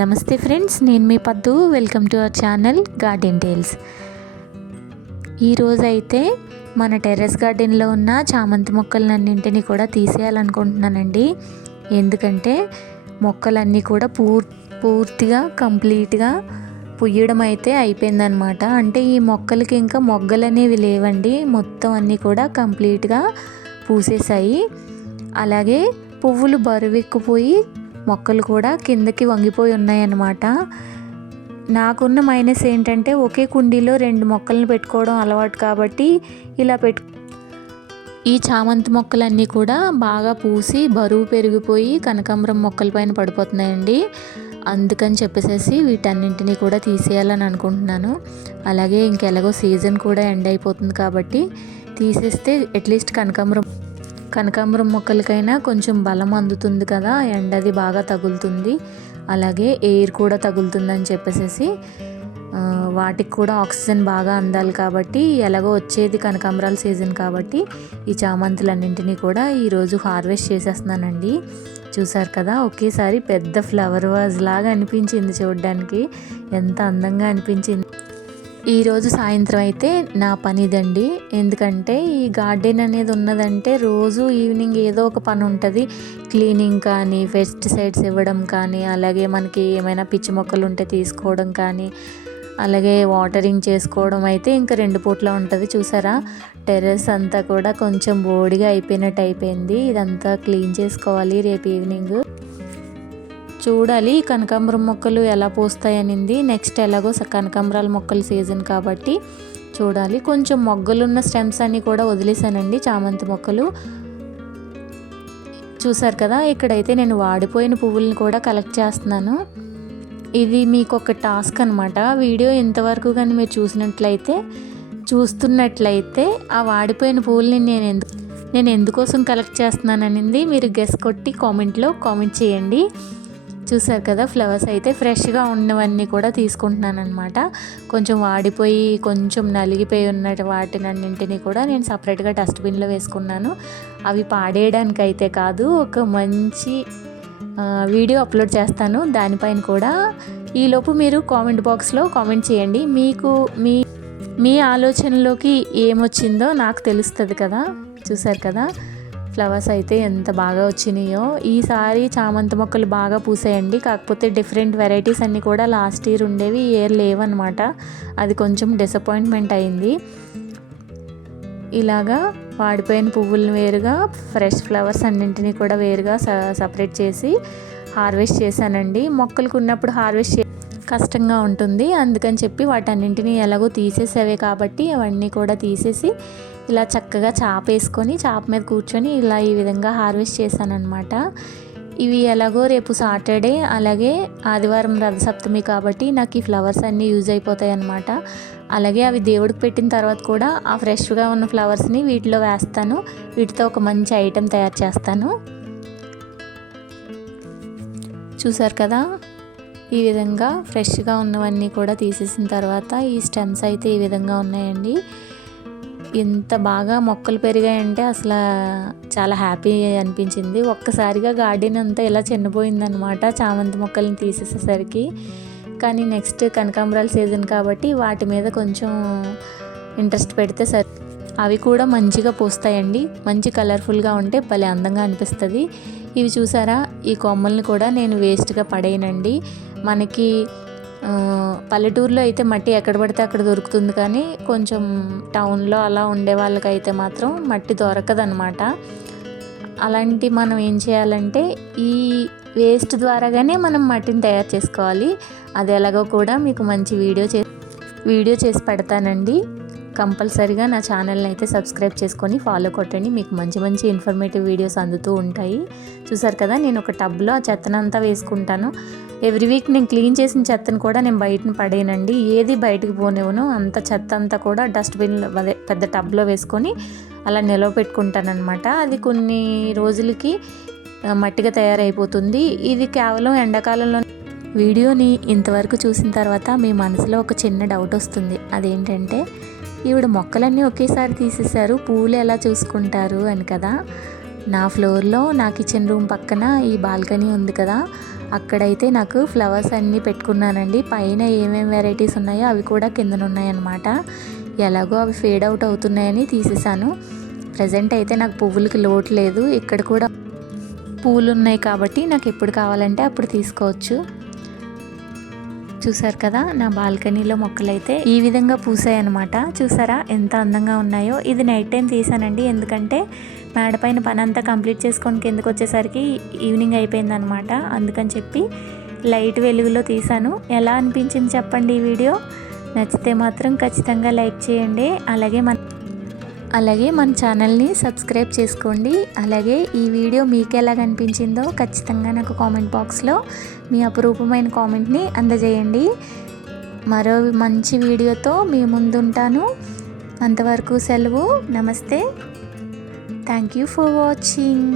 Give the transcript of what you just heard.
నమస్తే ఫ్రెండ్స్, నేను మీ Paddu. Welcome to our channel garden tales. ఈరోజు అయితే మన టెర్రస్ గార్డెన్లో ఉన్న చామంతి మొక్కలన్నింటినీ కూడా తీసేయాలనుకుంటున్నానండి. ఎందుకంటే మొక్కలన్నీ కూడా పూర్తిగా కంప్లీట్గా పుయ్యడం అయితే అయిపోయిందనమాట. అంటే ఈ మొక్కలకి ఇంకా మొగ్గలు అనేవి లేవండి, మొత్తం అన్నీ కూడా కంప్లీట్గా పూసేసాయి. అలాగే పువ్వులు బరువెక్కిపోయి మొక్కలు కూడా కిందకి వంగిపోయి ఉన్నాయన్నమాట. నాకున్న మైనస్ ఏంటంటే ఒకే కుండీలో 2 మొక్కలను పెట్టుకోవడం అలవాటు కాబట్టి ఇలా ఈ చామంతి మొక్కలన్నీ కూడా బాగా పూసి బరువు పెరిగిపోయి కనకాంబరం మొక్కల పైన పడిపోతున్నాయండి. అందుకని చెప్పేసి వీటన్నింటినీ కూడా తీసేయాలని అనుకుంటున్నాను. అలాగే ఇంకెలాగో సీజన్ కూడా ఎండ్ అయిపోతుంది కాబట్టి తీసేస్తే అట్లీస్ట్ కనకాంబరం మొక్కలకైనా కొంచెం బలం అందుతుంది కదా, ఎండది బాగా తగులుతుంది, అలాగే ఎయిర్ కూడా తగులుతుందని చెప్పేసి వాటికి కూడా ఆక్సిజన్ బాగా అందాలి కాబట్టి ఎలాగో వచ్చేది కనకాంబరాల సీజన్ కాబట్టి ఈ చామంతులన్నింటినీ కూడా ఈరోజు హార్వెస్ట్ చేసేస్తున్నానండి. చూసారు కదా, ఒకేసారి పెద్ద ఫ్లవర్ వాజ్ లాగా అనిపించింది, చూడడానికి ఎంత అందంగా అనిపించింది. ఈరోజు సాయంత్రం అయితే నా పని ఇదండి. ఎందుకంటే ఈ గార్డెన్ అనేది ఉన్నదంటే రోజు ఈవినింగ్ ఏదో ఒక పని ఉంటుంది. క్లీనింగ్ కానీ, పెస్టిసైడ్స్ ఇవ్వడం కానీ, అలాగే మనకి ఏమైనా పిచ్చి మొక్కలు ఉంటే తీసుకోవడం కానీ, అలాగే వాటరింగ్ చేసుకోవడం అయితే ఇంకా 2 పూట్ల ఉంటుంది. చూసారా, టెర్రస్ అంతా కూడా కొంచెం బోడిగా అయిపోయినట్టు అయిపోయింది. ఇదంతా క్లీన్ చేసుకోవాలి రేపు ఈవినింగ్. చూడాలి కనకాంబరం మొక్కలు ఎలా పూస్తాయనింది. నెక్స్ట్ ఎలాగో కనకాంబరాల మొక్కల సీజన్ కాబట్టి చూడాలి. కొంచెం మొగ్గలున్న స్టెమ్స్ అన్నీ కూడా వదిలేసానండి చామంతి మొక్కలు. చూసారు కదా, ఇక్కడైతే నేను వాడిపోయిన పువ్వులను కూడా కలెక్ట్ చేస్తున్నాను. ఇది మీకు ఒక టాస్క్ అనమాట. వీడియో ఇంతవరకు కానీ మీరు చూస్తున్నట్లయితే ఆ వాడిపోయిన పువ్వుల్ని నేను ఎందుకోసం కలెక్ట్ చేస్తున్నాననింది మీరు గెస్ కొట్టి కామెంట్లో కామెంట్ చేయండి. చూసారు కదా, ఫ్లవర్స్ అయితే ఫ్రెష్గా ఉన్నవన్నీ కూడా తీసుకుంటున్నాను అనమాట. కొంచెం వాడిపోయి కొంచెం నలిగిపోయి ఉన్న వాటినన్నింటినీ కూడా నేను సపరేట్గా డస్ట్బిన్లో వేసుకున్నాను. అవి పాడేయడానికి అయితే కాదు, ఒక మంచి వీడియో అప్లోడ్ చేస్తాను దానిపైన కూడా. ఈలోపు మీరు కామెంట్ బాక్స్లో కామెంట్ చేయండి, మీకు మీ ఆలోచనలోకి ఏమొచ్చిందో నాకు తెలుస్తుంది కదా. చూసారు కదా, ఫ్లవర్స్ అయితే ఎంత బాగా వచ్చినాయో. ఈసారి చామంతి మొక్కలు బాగా పూసాయండి. కాకపోతే డిఫరెంట్ వెరైటీస్ అన్నీ కూడా లాస్ట్ ఇయర్ ఉండేవి, ఈ ఇయర్ లేవన్నమాట. అది కొంచెం డిసప్పాయింట్మెంట్ అయింది. ఇలాగా వాడిపోయిన పువ్వులను వేరుగా, ఫ్రెష్ ఫ్లవర్స్ అన్నింటినీ కూడా వేరుగా సపరేట్ చేసి హార్వెస్ట్ చేశానండి. మొక్కలకు ఉన్నప్పుడు హార్వెస్ట్ కష్టంగా ఉంటుంది, అందుకని చెప్పి వాటన్నింటినీ ఎలాగో తీసేసేవే కాబట్టి అవన్నీ కూడా తీసేసి ఇలా చక్కగా చాప వేసుకొని చాప మీద కూర్చొని ఇలా ఈ విధంగా హార్వెస్ట్ చేశానన్నమాట. ఇవి ఎలాగో రేపు సాటర్డే అలాగే ఆదివారం రథసప్తమి కాబట్టి నాకు ఈ ఫ్లవర్స్ అన్నీ యూజ్ అయిపోతాయి అన్నమాట. అలాగే అవి దేవుడికి పెట్టిన తర్వాత కూడా ఆ ఫ్రెష్గా ఉన్న ఫ్లవర్స్ని వీటిలో వేస్తాను. వీటితో ఒక మంచి ఐటెం తయారు చేస్తాను. చూసారు కదా, ఈ విధంగా ఫ్రెష్గా ఉన్నవన్నీ కూడా తీసేసిన తర్వాత ఈ స్టెమ్స్ అయితే ఈ విధంగా ఉన్నాయండి. ఎంత బాగా మొక్కలు పెరిగాయంటే అసలు చాలా హ్యాపీ అనిపించింది. ఒక్కసారిగా గార్డెన్ అంతా ఇలా చిన్నపోయిందనమాట చామంతి మొక్కల్ని తీసేసేసరికి. కానీ నెక్స్ట్ కనకాంబరాల సీజన్ కాబట్టి వాటి మీద కొంచెం ఇంట్రెస్ట్ పెడితే అవి కూడా మంచిగా పూస్తాయండి. మంచి కలర్ఫుల్గా ఉంటే భలే అందంగా అనిపిస్తుంది. ఇవి చూసారా, ఈ కొమ్మల్ని కూడా నేను వేస్ట్గా పడేయనండి. మనకి పల్లెటూరులో అయితే మట్టి ఎక్కడ పడితే అక్కడ దొరుకుతుంది, కానీ కొంచెం టౌన్లో అలా ఉండే వాళ్ళకైతే మాత్రం మట్టి దొరకదనమాట. అలాంటి మనం ఏం చేయాలంటే ఈ వేస్ట్ ద్వారాగానే మనం మట్టిని తయారు చేసుకోవాలి. అది ఎలాగో కూడా మీకు మంచి వీడియో చేసి పెడతానండి. కంపల్సరీగా నా ఛానల్ని అయితే సబ్స్క్రైబ్ చేసుకొని ఫాలో కొట్టండి, మీకు మంచి మంచి ఇన్ఫర్మేటివ్ వీడియోస్ అందుతూ ఉంటాయి. చూసారు కదా, నేను ఒక టబ్లో ఆ చెత్తనంతా వేసుకుంటాను. ఎవ్రీ వీక్ నేను క్లీన్ చేసిన చెత్తను కూడా నేను బయటను పడేయనండి, ఏది బయటకు పోనివ్వను. అంత చెత్త అంతా కూడా డస్ట్బిన్లో పెద్ద టబ్లో వేసుకొని అలా నిలవ పెట్టుకుంటానమాట. అది కొన్ని రోజులకి మట్టిగా తయారైపోతుంది. ఇది కేవలం ఎండాకాలంలో వీడియోని ఇంతవరకు చూసిన తర్వాత మీ మనసులో ఒక చిన్న డౌట్ వస్తుంది. అదేంటంటే ఈవిడ మొక్కలన్నీ ఒకేసారి తీసేశారు, పూలు ఎలా చూసుకుంటారు అని కదా. నా ఫ్లోర్లో నా కిచెన్ రూమ్ పక్కన ఈ బాల్కనీ ఉంది కదా, అక్కడైతే నాకు ఫ్లవర్స్ అన్నీ పెట్టుకున్నానండి. పైన ఏమేమి వెరైటీస్ ఉన్నాయో అవి కూడా కిందన ఉన్నాయన్నమాట. ఎలాగో అవి ఫేడ్ అవుట్ అవుతున్నాయని తీసేసాను. ప్రజెంట్ అయితే నాకు పువ్వులకి లోటు లేదు. ఇక్కడ కూడా పూలు ఉన్నాయి కాబట్టి నాకు ఎప్పుడు కావాలంటే అప్పుడు తీసుకోవచ్చు. చూసారు కదా, నా బాల్కనీలో మొక్కలైతే ఈ విధంగా పూసాయన్నమాట. చూసారా ఎంత అందంగా ఉన్నాయో. ఇది నైట్ టైం తీసానండి, ఎందుకంటే మేడపైన పని అంతా కంప్లీట్ చేసుకొని కిందకు వచ్చేసరికి ఈవినింగ్ అయిపోయిందనమాట. అందుకని చెప్పి లైట్ వెలుగులో తీసాను. ఎలా అనిపించింది చెప్పండి ఈ వీడియో. నచ్చితే మాత్రం ఖచ్చితంగా లైక్ చేయండి. అలాగే మన ఛానల్ని సబ్స్క్రైబ్ చేసుకోండి. అలాగే ఈ వీడియో మీకు ఎలా కనిపించిందో ఖచ్చితంగా నాకు కామెంట్ బాక్స్లో మీ అపురూపమైన కామెంట్ని అందజేయండి. మరో మంచి వీడియోతో మీ ముందుంటాను. అంతవరకు సెలవు. నమస్తే. Thank you for watching.